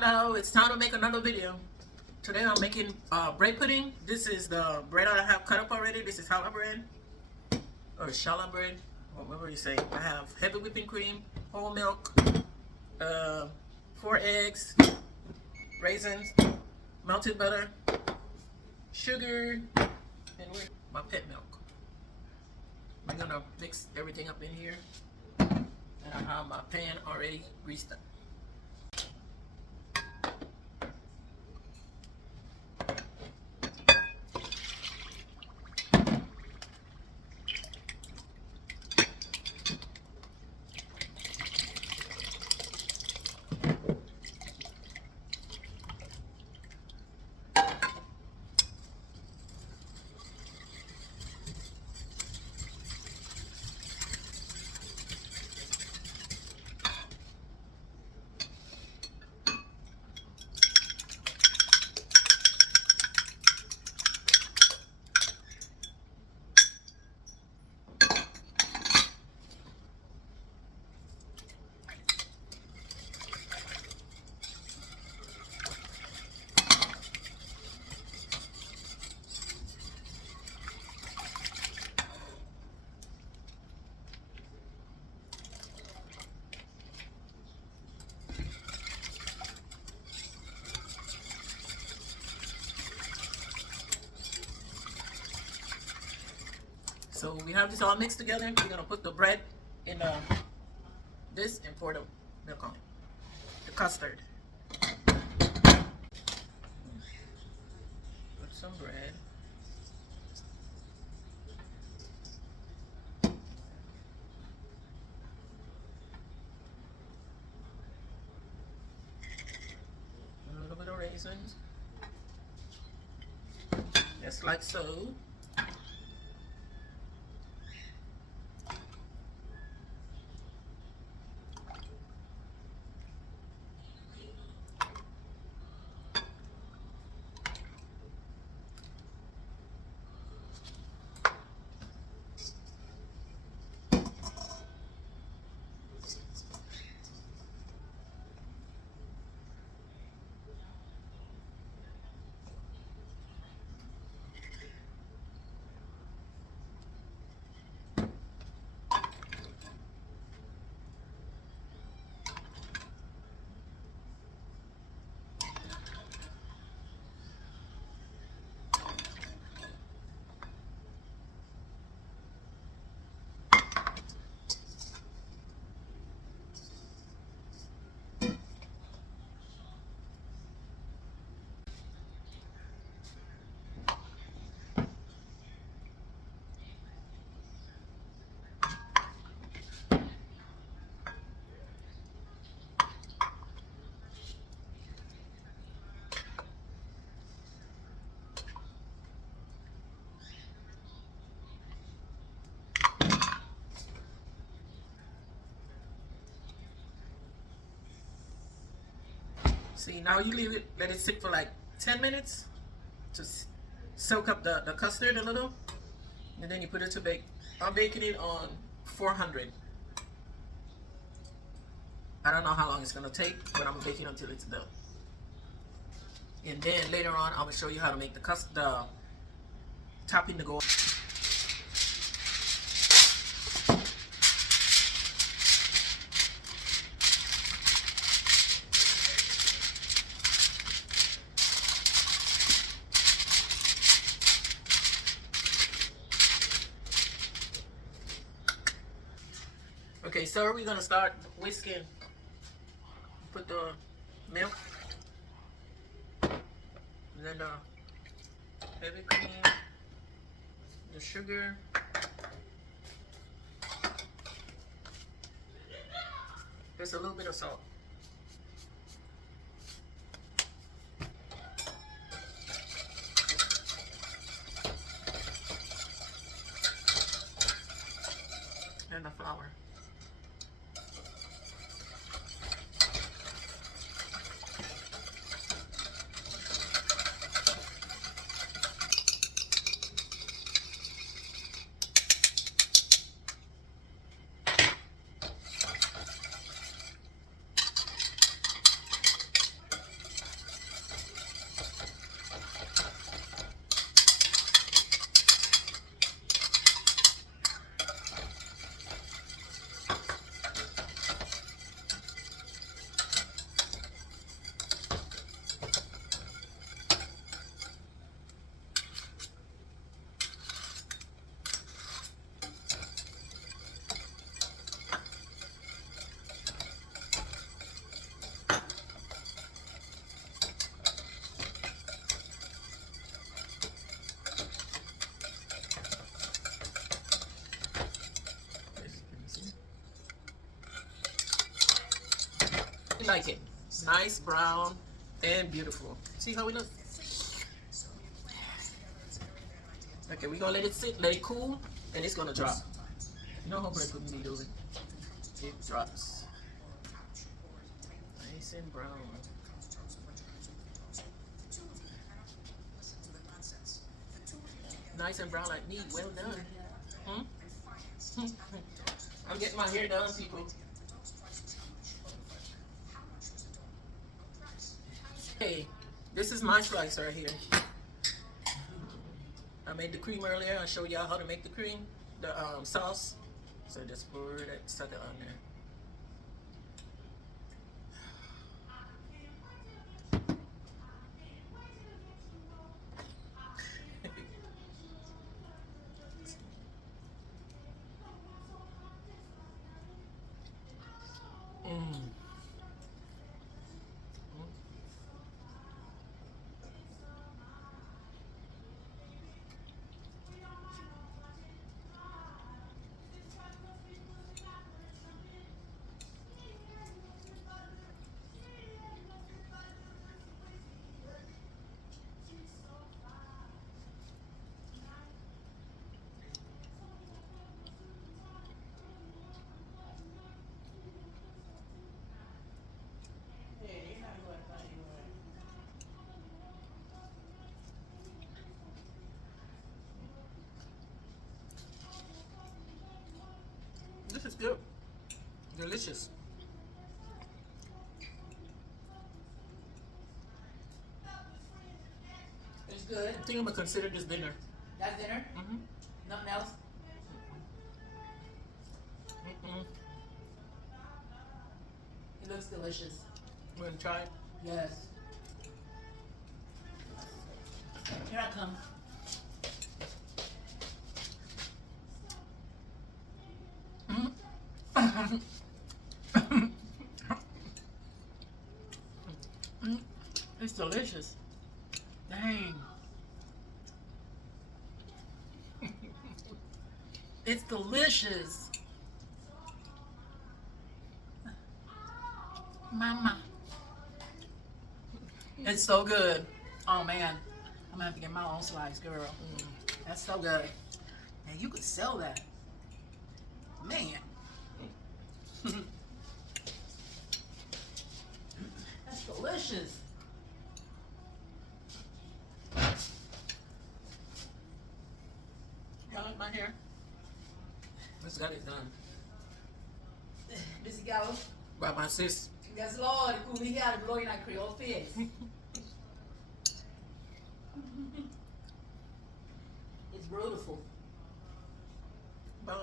Hello, it's time to make another video. Today I'm making bread pudding. This is the bread I have cut up already. This is challah bread or challah bread, whatever you say. I have heavy whipping cream, whole milk, 4 eggs, raisins, melted butter, sugar, and my pet milk. I'm gonna mix everything up in here, and I have my pan already greased up. So we have this all mixed together. We're gonna put the bread in this and pour the milk on it. The custard. Put some bread. A little bit of raisins. Just like so. See, now you leave it, let it sit for like 10 minutes to soak up the custard a little, and then you put it to bake. I'm baking it on 400. I don't know how long it's gonna take, but I'm baking until it's done. And then later on, I'm gonna show you how to make the topping to go. Okay, so we're gonna start whisking. Put the milk, and then the heavy cream, the sugar, just a little bit of salt. And the flour. like it. Nice brown and beautiful. See how we look? Okay, we're gonna let it sit, let it cool, and it's gonna drop. You know how bread pudding be doing? It drops. Nice and brown. Nice and brown like me. Well done. Hmm? I'm getting my hair done, people. Hey, this is my slice right here. I made the cream earlier. I showed y'all how to make the cream, the sauce. So just pour that sucker on there. Mm. This is good. Delicious. It's good. I think I'm gonna consider this dinner. That's dinner? Mm-hmm. Nothing else? Mm-mm. It looks delicious. You wanna try it? Yes. Here I come. It's delicious. Dang. It's delicious. Mama. It's so good. Oh man. I'm gonna have to get my own slice, girl. That's so good. And you could sell that. Man. That's delicious. Y'all like my hair? Just got it done Missy Gallo. by my sis. Yes, Lord. Cool. He had a glory in that Creole face. It's beautiful. Bye.